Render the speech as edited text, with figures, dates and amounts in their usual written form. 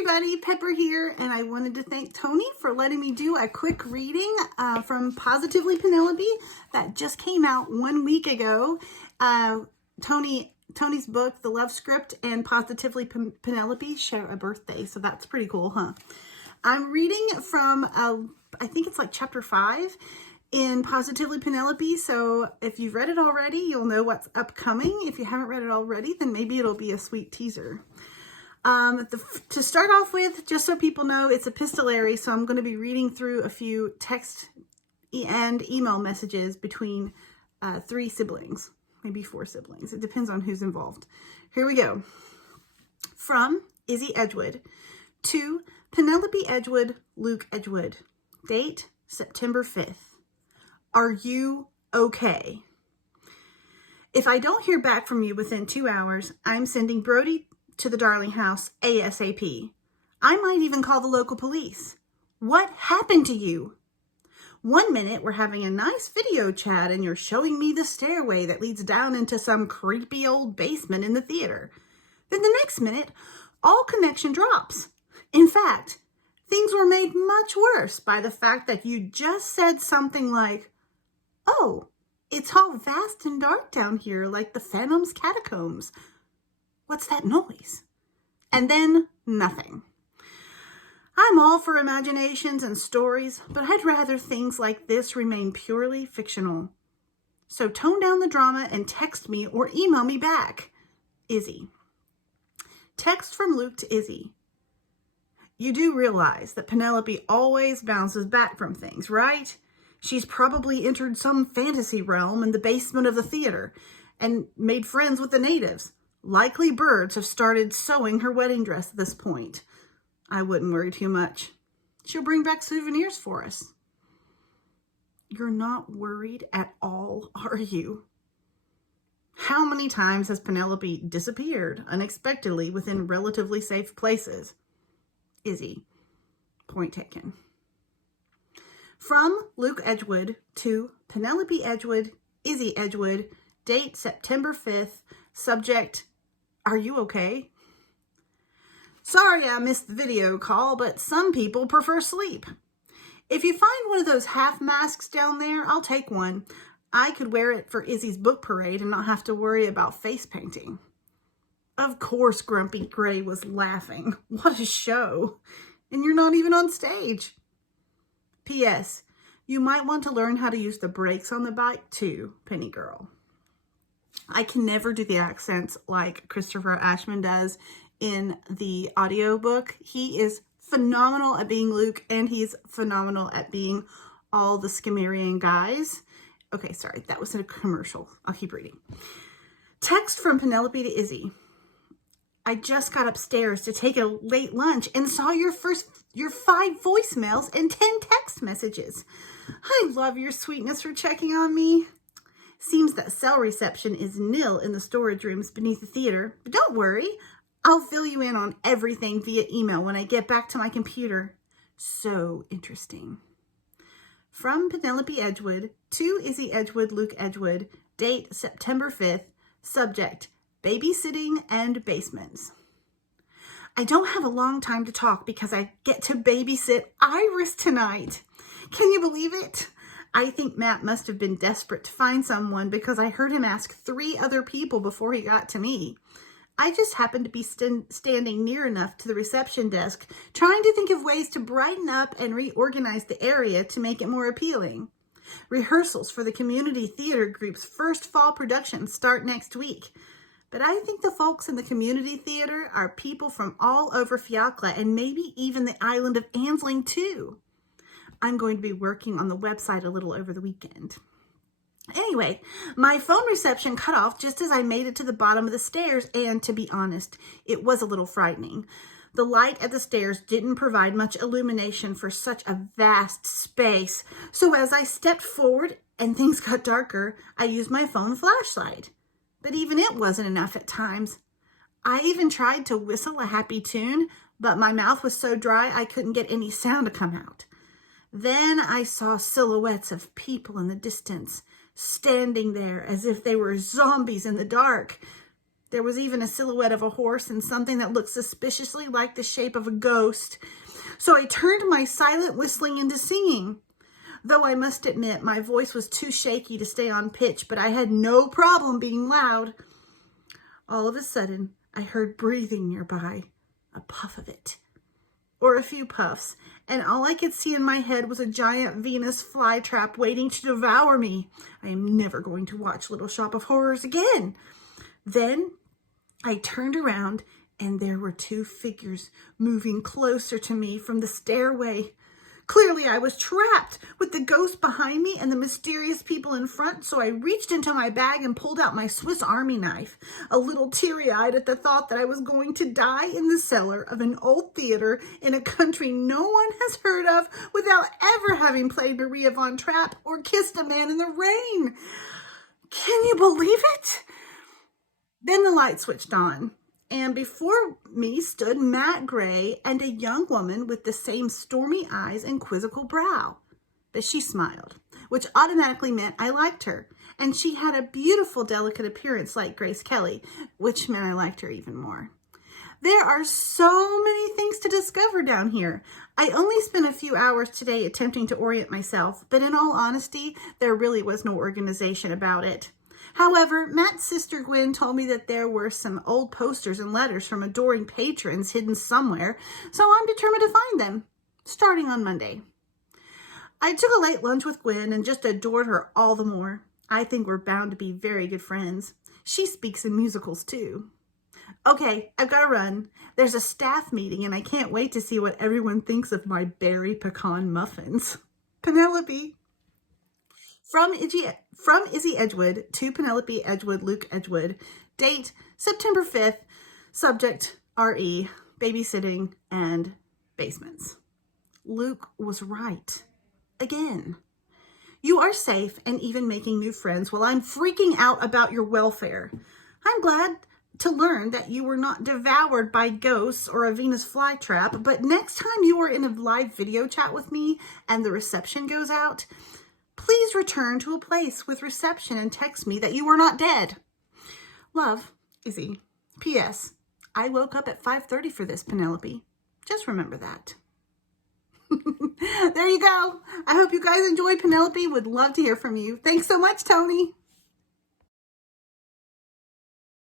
everybody, Pepper here, and I wanted to thank Tony for letting me do a quick reading from Positively Penelope that just came out 1 week ago. Tony's book, The Love Script, and Positively Penelope share a birthday, so that's pretty cool, huh? I'm reading from, I think it's like chapter 5 in Positively Penelope, so if you've read it already, you'll know what's upcoming. If you haven't read it already, then maybe it'll be a sweet teaser. To start off with, just so people know, it's epistolary, so I'm going to be reading through a few text and email messages between 3 siblings, maybe 4 siblings. It depends on who's involved. Here we go. From Izzy Edgewood to Penelope Edgewood, Luke Edgewood. Date, September 5th. Are you okay? If I don't hear back from you within 2 hours, I'm sending Brody to the Darling house ASAP. I might even call the local police. What happened to you? 1 minute we're having a nice video chat and you're showing me the stairway that leads down into some creepy old basement in the theater. Then the next minute, all connection drops. In fact, things were made much worse by the fact that you just said something like, "Oh, it's all vast and dark down here like the Phantom's catacombs. What's that noise?" And then nothing. I'm all for imaginations and stories, but I'd rather things like this remain purely fictional. So tone down the drama and text me or email me back. Izzy. Text from Luke to Izzy. You do realize that Penelope always bounces back from things, right? She's probably entered some fantasy realm in the basement of the theater and made friends with the natives. Likely birds have started sewing her wedding dress at this point. I wouldn't worry too much. She'll bring back souvenirs for us. You're not worried at all, are you? How many times has Penelope disappeared unexpectedly within relatively safe places? Izzy. Point taken. From Luke Edgewood to Penelope Edgewood, Izzy Edgewood. Date September 5th. Subject, are you okay? Sorry I missed the video call, but some people prefer sleep. If you find one of those half masks down there, I'll take one. I could wear it for Izzy's book parade and not have to worry about face painting. Of course Grumpy Gray was laughing. What a show. And you're not even on stage. P.S. You might want to learn how to use the brakes on the bike too, Penny Girl. I can never do the accents like Christopher Ashman does in the audiobook. He is phenomenal at being Luke, and he's phenomenal at being all the Skimerian guys. Okay, sorry, that was a commercial. I'll keep reading. Text from Penelope to Izzy. I just got upstairs to take a late lunch and saw your 5 voicemails and 10 text messages. I love your sweetness for checking on me. Seems that cell reception is nil in the storage rooms beneath the theater, but don't worry. I'll fill you in on everything via email when I get back to my computer. So interesting. From Penelope Edgewood to Izzy Edgewood, Luke Edgewood. Date September 5th. Subject, babysitting and basements. I don't have a long time to talk because I get to babysit Iris tonight. Can you believe it? I think Matt must have been desperate to find someone because I heard him ask 3 other people before he got to me. I just happened to be standing near enough to the reception desk, trying to think of ways to brighten up and reorganize the area to make it more appealing. Rehearsals for the community theater group's first fall production start next week. But I think the folks in the community theater are people from all over Fiacla and maybe even the island of Ansling too. I'm going to be working on the website a little over the weekend. Anyway, my phone reception cut off just as I made it to the bottom of the stairs, and to be honest, it was a little frightening. The light at the stairs didn't provide much illumination for such a vast space, so as I stepped forward and things got darker, I used my phone flashlight. But even it wasn't enough at times. I even tried to whistle a happy tune, but my mouth was so dry I couldn't get any sound to come out. Then I saw silhouettes of people in the distance, standing there as if they were zombies in the dark. There was even a silhouette of a horse and something that looked suspiciously like the shape of a ghost. So I turned my silent whistling into singing. Though I must admit my voice was too shaky to stay on pitch, but I had no problem being loud. All of a sudden, I heard breathing nearby, a puff of it, or a few puffs, and all I could see in my head was a giant Venus flytrap waiting to devour me. I am never going to watch Little Shop of Horrors again. Then I turned around, and there were two figures moving closer to me from the stairway. Clearly, I was trapped with the ghost behind me and the mysterious people in front, so I reached into my bag and pulled out my Swiss Army knife, a little teary-eyed at the thought that I was going to die in the cellar of an old theater in a country no one has heard of without ever having played Maria von Trapp or kissed a man in the rain. Can you believe it? Then the light switched on, and before me stood Matt Gray and a young woman with the same stormy eyes and quizzical brow. But she smiled, which automatically meant I liked her, and she had a beautiful, delicate appearance like Grace Kelly, which meant I liked her even more. There are so many things to discover down here. I only spent a few hours today attempting to orient myself, but in all honesty, there really was no organization about it. However, Matt's sister Gwen told me that there were some old posters and letters from adoring patrons hidden somewhere, so I'm determined to find them, starting on Monday. I took a late lunch with Gwen and just adored her all the more. I think we're bound to be very good friends. She speaks in musicals too. Okay, I've got to run. There's a staff meeting and I can't wait to see what everyone thinks of my berry pecan muffins. Penelope. From Izzy Edgewood to Penelope Edgewood, Luke Edgewood. Date, September 5th. Subject, RE, babysitting and basements. Luke was right. Again. You are safe and even making new friends while I'm freaking out about your welfare. I'm glad to learn that you were not devoured by ghosts or a Venus flytrap, but next time you are in a live video chat with me and the reception goes out, please return to a place with reception and text me that you are not dead. Love, Izzy. P.S. I woke up at 5:30 for this, Penelope. Just remember that. There you go. I hope you guys enjoyed Penelope. Would love to hear from you. Thanks so much, Tony.